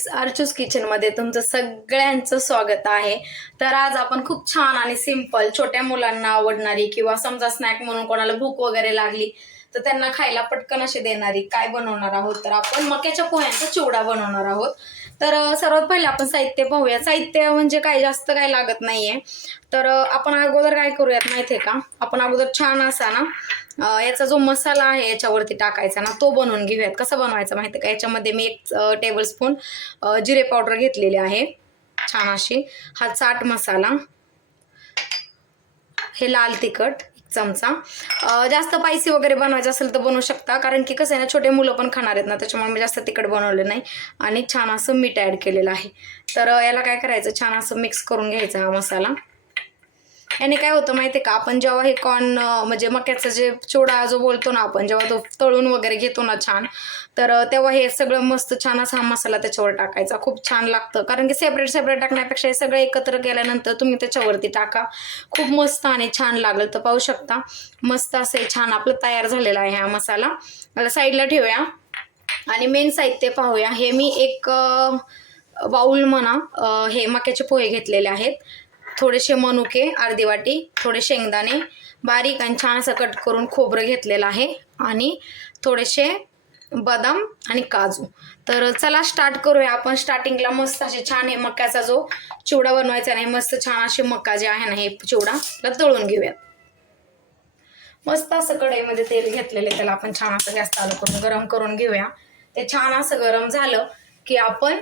Friends, अर्चूस किचनमध्ये तुमचं सगळ्यांचं स्वागत आहे. तर आज आपण खूप छान आणि सिंपल छोट्या मुलांना आवडणारी किंवा समजा स्नॅक म्हणून कोणाला भूक वगैरे लागली तर त्यांना खायला पटकन अशी देणारी काय बनवणार आहोत. तर आपण मक्याच्या पोह्यांचा चिवडा बनवणार आहोत. तर सर्वात पहिले आपण साहित्य पाहूया. साहित्य म्हणजे काय, जास्त काय लागत नाहीये. तर आपण अगोदर काय करूयात माहितीये का, आपण अगोदर छान असा ना याचा जो मसाला आहे याच्यावरती टाकायचा ना, तो बनवून घेऊयात. कसं बनवायचं माहिती का, याच्यामध्ये मी 1 टेबलस्पून जिरे पावडर घेतलेली आहे छान अशी, हा चाट मसाला, हे लाल तिखट 1 चमचा. जास्त स्पायसी वगैरे बनवायचं असेल तर बनवू शकता, कारण की कसं आहे ना, छोटे मुलं पण खाणार आहेत ना, त्याच्यामुळे मी जास्त तिखट बनवलं नाही. आणि छान असं मीठ ॲड केलेलं आहे. तर याला काय करायचं, छान असं मिक्स करून घ्यायचा हा मसाला. याने काय होतं माहिती आहे का, आपण जेव्हा हे कॉर्न म्हणजे मक्याचं जे चिवडा जो बोलतो ना आपण, जेव्हा तो तळून वगैरे घेतो ना छान, तर तेव्हा हे सगळं मस्त छान असा हा मसाला त्याच्यावर टाकायचा. खूप छान लागतं, कारण की सेपरेट टाकण्यापेक्षा हे सगळं एकत्र केल्यानंतर तुम्ही त्याच्यावरती टाका, खूप मस्त आणि छान लागेल. तर पाहू शकता मस्त असं हे छान आपलं तयार झालेला आहे हा मसाला. मला साईडला ठेवूया आणि मेन साहित्य पाहूया. हे मी एक बाउल म्हणा, हे मक्याचे पोहे घेतलेले आहेत. थोडेसे मनुके अर्धी वाटी, थोडे शेंगदाणे बारीक आणि छान असं कट करून खोबरं घेतलेलं आहे, आणि थोडेसे बदाम आणि काजू. तर चला स्टार्ट करूया आपण. स्टार्टिंगला मस्त असे छान हे मक्याचा जो चिवडा बनवायचा नाही, मस्त छान असे मका जे आहे ना, हे चिवडा तळून घेऊयात. मस्त असं कढईमध्ये तेल घेतलेले, त्याला आपण छान असं गॅस चालू करून गरम करून घेऊया. ते छान असं गरम झालं की आपण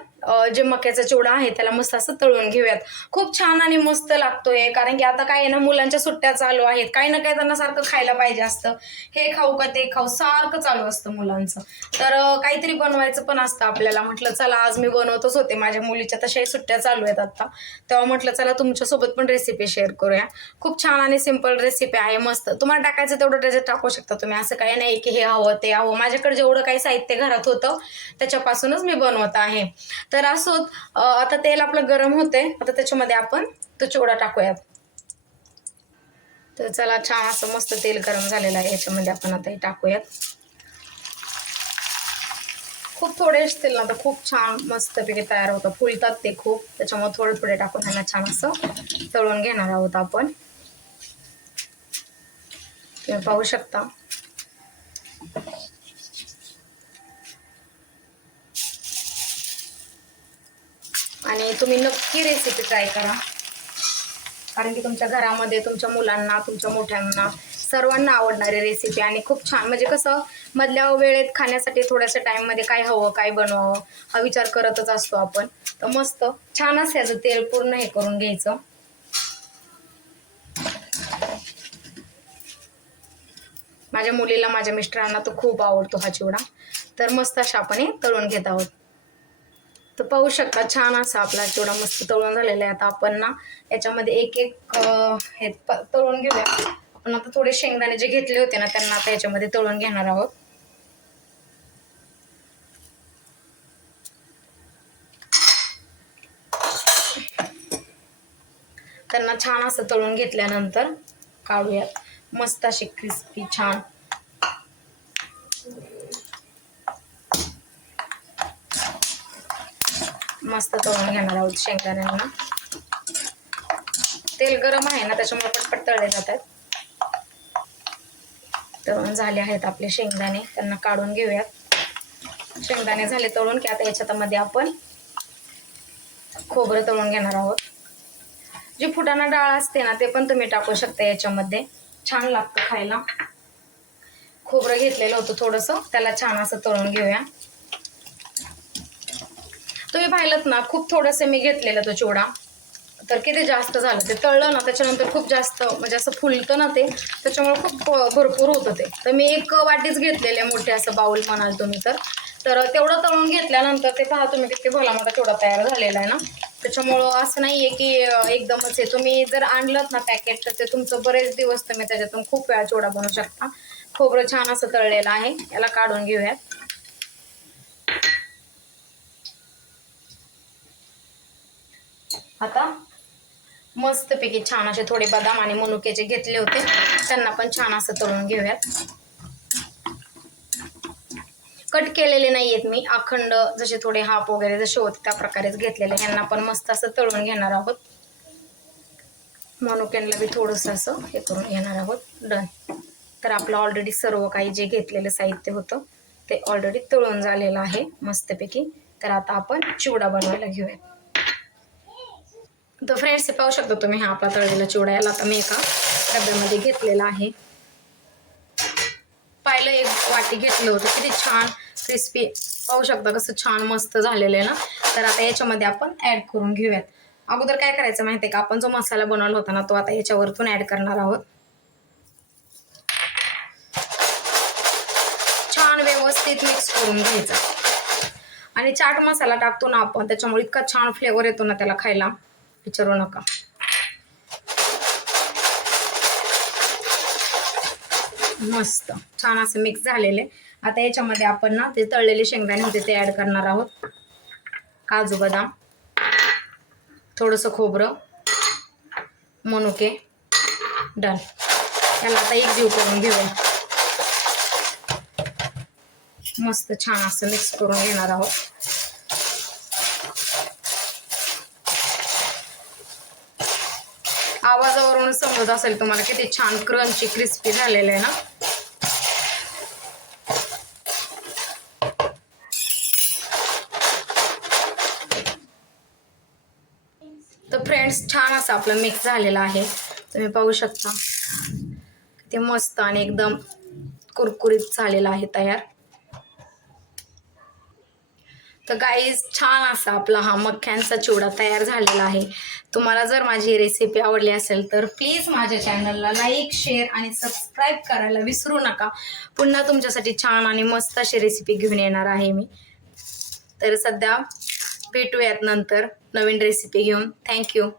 जे मक्याचा चिवडा आहे त्याला मस्त असं तळून घेऊयात. खूप छान आणि मस्त लागतोय, कारण की आता काय आहे ना, मुलांच्या सुट्ट्या चालू आहेत, काही ना काही त्यांना सारखं खायला पाहिजे असतं. हे खाऊ का ते खाऊ सारखं चालू असतं मुलांचं. तर काहीतरी बनवायचं पण असतं आपल्याला. म्हटलं चला आज मी बनवतच होते, माझ्या मुलीच्या तशाही सुट्ट्या चालू आहेत आता, तेव्हा म्हटलं चला तुमच्यासोबत पण रेसिपी शेअर करूया. खूप छान आणि सिंपल रेसिपी आहे, मस्त. तुम्हाला टाकायचं तेवढं त्याच्यात टाकू शकता तुम्ही, असं काही नाही की हे हवं ते हवं. माझ्याकडे जेवढं काही साहित्य घरात होतं त्याच्यापासूनच मी बनवत आहे. तर असोत, आता तेल आपलं गरम होते, आता त्याच्यामध्ये आपण तो चिवडा टाकूयात. तर चला, छान असं मस्त तेल गरम झालेलं आहे, याच्यामध्ये आपण आता हे टाकूयात. खूप थोडे असतील ना तर खूप छान मस्तपैकी तयार होतं, फुलतात ते खूप, त्याच्यामुळे थोडे थोडे टाकून त्यांना छान असं तळून घेणार आहोत आपण. तुम्ही पाहू शकता. आणि तुम्ही नक्की रेसिपी ट्राय करा, कारण की तुमच्या घरामध्ये तुमच्या मुलांना, तुमच्या मोठ्यांना सर्वांना आवडणारी रेसिपी, आणि खूप छान. म्हणजे कसं, मधल्या वेळेत खाण्यासाठी थोड्याशा टाईममध्ये काय हवं काय बनवावं हा विचार करतच असतो आपण. तर मस्त छान असं याचं तेल पूर्ण हे करून घ्यायचं. माझ्या मुलीला, माझ्या मिस्टरांना तो खूप आवडतो हा चिवडा. तर मस्त अशा आपण हे तळून घेत आहोत. तर पाहू शकता छान असा आपला चिवडा मस्त तळून झालेला आहे. आता आपण ना याच्यामध्ये एक एक हे तळून घेऊया. आपण आता थोडे शेंगदाणे जे घेतले होते ना, त्यांना आता याच्यामध्ये तळून घेणार आहोत. त्यांना छान असं तळून घेतल्यानंतर काढूयात, मस्त अशी क्रिस्पी छान. मस्त तळून घेणार आहोत शेंगदाण्यांना. तेल गरम आहे ना, त्याच्यामुळे पटपट तळले जातात. तळून झाले आहेत आपले शेंगदाणे, त्यांना काढून घेऊयात. शेंगदाणे झाले तळून की आता याच्यामध्ये आपण खोबरं तळून घेणार आहोत. जी फुटाणा डाळ असते ना, ते पण तुम्ही टाकू शकता याच्यामध्ये, छान लागतं खायला. खोबरं घेतलेलं होतं थोडंसं, त्याला छान असं तळून घेऊया. तुम्ही पाहिलंत ना, खूप थोडंसं मी घेतलेलं तो चिवडा, तर किती जास्त झालं. ते तळलं ना त्याच्यानंतर खूप जास्त म्हणजे असं फुलतं ना ते, त्याच्यामुळे खूप भरपूर होतं ते. तर मी 1 वाटीच घेतलेले, मोठे असं बाउल म्हणाल तुम्ही तर. तर तेवढं तळून घेतल्यानंतर ते पहा तुम्ही किती भला मोठा चिवडा तयार झालेला आहे ना. त्याच्यामुळं असं नाही आहे की एकदमच आहे. तुम्ही जर आणलं ना पॅकेट, तर ते तुमचं बरेच दिवस तुम्ही त्याच्यातून खूप वेळा चिवडा बनवू शकता. खोबरं छान असं तळलेलं आहे, याला काढून घेऊयात. आता मस्तपैकी छान असे थोडे बदाम आणि मनुके जे घेतले होते त्यांना पण छान असं तळून घेऊयात. कट केलेले नाही आहेत मी, अखंड जसे थोडे हाफ वगैरे जसे होते त्या प्रकारेच घेतलेले. यांना पण मस्त असं तळून घेणार आहोत. मनुक्यांना बी थोडंसं असं हे करून घेणार आहोत. डन. तर आपलं ऑलरेडी सर्व काही जे घेतलेलं साहित्य होतं ते ऑलरेडी तळून झालेलं आहे मस्तपैकी. तर आता आपण चिवडा बनवायला घेऊयात. तर फ्रेंड्स, हे पाहू शकता तुम्ही, हा आपला तळलेला चिवडा. याला आता मी एका डब्यामध्ये घेतलेला आहे. पाहिलं, एक वाटी घेतलं होतं, किती छान क्रिस्पी, पाहू शकता कसं छान मस्त झालेलं आहे ना. तर आता याच्यामध्ये आपण ॲड करून घेऊयात. अगोदर काय करायचं माहिती आहे का, आपण जो मसाला बनवला होता ना तो आता याच्यावरतून ॲड करणार आहोत. छान व्यवस्थित मिक्स करून घ्यायचा. आणि चाट मसाला टाकतो ना आपण, त्याच्यामुळे इतका छान फ्लेवर येतो ना त्याला, खायला विचारू नका. मस्त छान असं मिक्स झालेले. आता याच्यामध्ये आपण ना ते तळलेले शेंगदाणे होते ते ॲड करणार आहोत. काजू बदाम, थोडंसं खोबरं, मनुके. डन. त्याला आता एक जीव करून घेऊया. मस्त छान असं मिक्स करून घेणार आहोत. आवाजावरून समजत असेल तुम्हाला किती छान क्रंची क्रिस्पी झालेलं आहे ना. तर फ्रेंड्स, छान असं आपलं मिक्स झालेलं आहे. तुम्ही पाहू शकता किती मस्त आणि एकदम कुरकुरीत झालेलं आहे तयार. तर गाईज, छान असा आपला हा मख्यांचा चिवडा तयार झालेला आहे. तुम्हाला जर माझी रेसिपी आवडली असेल तर प्लीज माझ्या चॅनलला लाईक, शेअर आणि सबस्क्राईब करायला विसरू नका. पुन्हा तुमच्यासाठी छान आणि मस्त अशी रेसिपी घेऊन येणार आहे मी. तर सध्या भेटूयात नंतर नवीन रेसिपी घेऊन. थँक्यू.